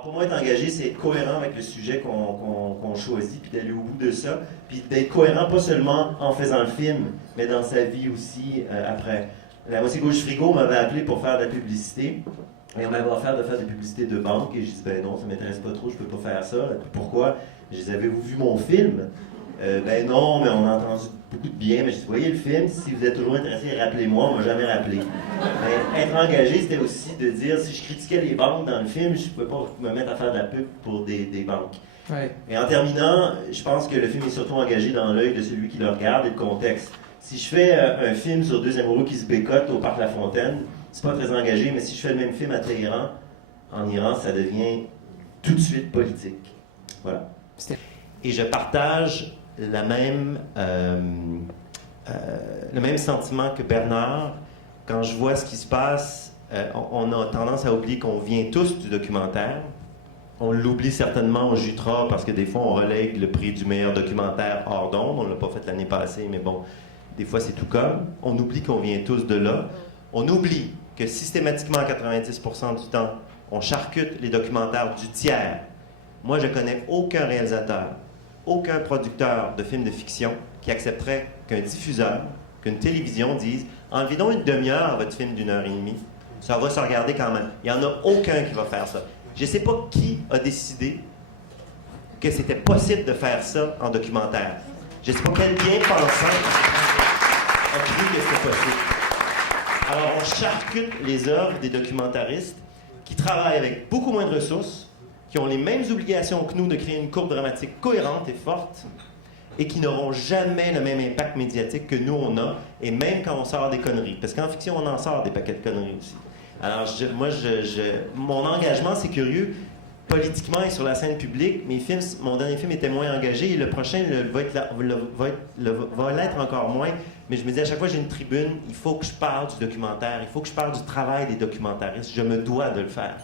Alors, pour moi, être engagé, c'est être cohérent avec le sujet qu'on choisit, puis d'aller au bout de ça, puis d'être cohérent pas seulement en faisant le film, mais dans sa vie aussi après. La Moitié Gauche Frigo m'avait appelé pour faire de la publicité, et on m'avait offert de faire des publicités de banque, et j'ai dit, ben non, ça m'intéresse pas trop, je peux pas faire ça. Pourquoi? Je dis, avez-vous vu mon film? Ben non, mais on a entendu beaucoup de bien, mais je dis, voyez le film, si vous êtes toujours intéressé, rappelez-moi, on m'a jamais rappelé. Mais être engagé, c'était aussi de dire, si je critiquais les banques dans le film, je ne pouvais pas me mettre à faire de la pub pour des banques. Ouais. Et en terminant, je pense que le film est surtout engagé dans l'œil de celui qui le regarde et le contexte. Si je fais un film sur deux amoureux qui se bécotent au Parc La Fontaine, c'est pas très engagé, mais si je fais le même film à Téhéran, en Iran, ça devient tout de suite politique. Voilà. Et je partage le même sentiment que Bernard. Quand je vois ce qui se passe, on a tendance à oublier qu'on vient tous du documentaire. On l'oublie certainement au Jutra parce que des fois, on relègue le prix du meilleur documentaire hors d'onde. On ne l'a pas fait l'année passée, mais bon, des fois, c'est tout comme. On oublie qu'on vient tous de là. On oublie que systématiquement, 90% du temps, on charcute les documentaires du tiers. Moi, je connais aucun réalisateur, aucun producteur de films de fiction qui accepterait qu'un diffuseur, qu'une télévision dise « Enlevez donc une demi-heure à votre film d'1 heure et demie. Ça va se regarder quand même. » Il n'y en a aucun qui va faire ça. Je ne sais pas qui a décidé que c'était possible de faire ça en documentaire. Je ne sais pas quel bien-pensant a cru que c'était possible. Alors, on charcute les œuvres des documentaristes qui travaillent avec beaucoup moins de ressources, qui ont les mêmes obligations que nous de créer une courbe dramatique cohérente et forte, et qui n'auront jamais le même impact médiatique que nous, on a, et même quand on sort des conneries. Parce qu'en fiction, on en sort des paquets de conneries aussi. Alors, mon engagement, c'est curieux, politiquement et sur la scène publique. Mon dernier film était moins engagé, et le prochain va l'être encore moins. Mais je me dis, à chaque fois que j'ai une tribune, il faut que je parle du documentaire, il faut que je parle du travail des documentaristes. Je me dois de le faire.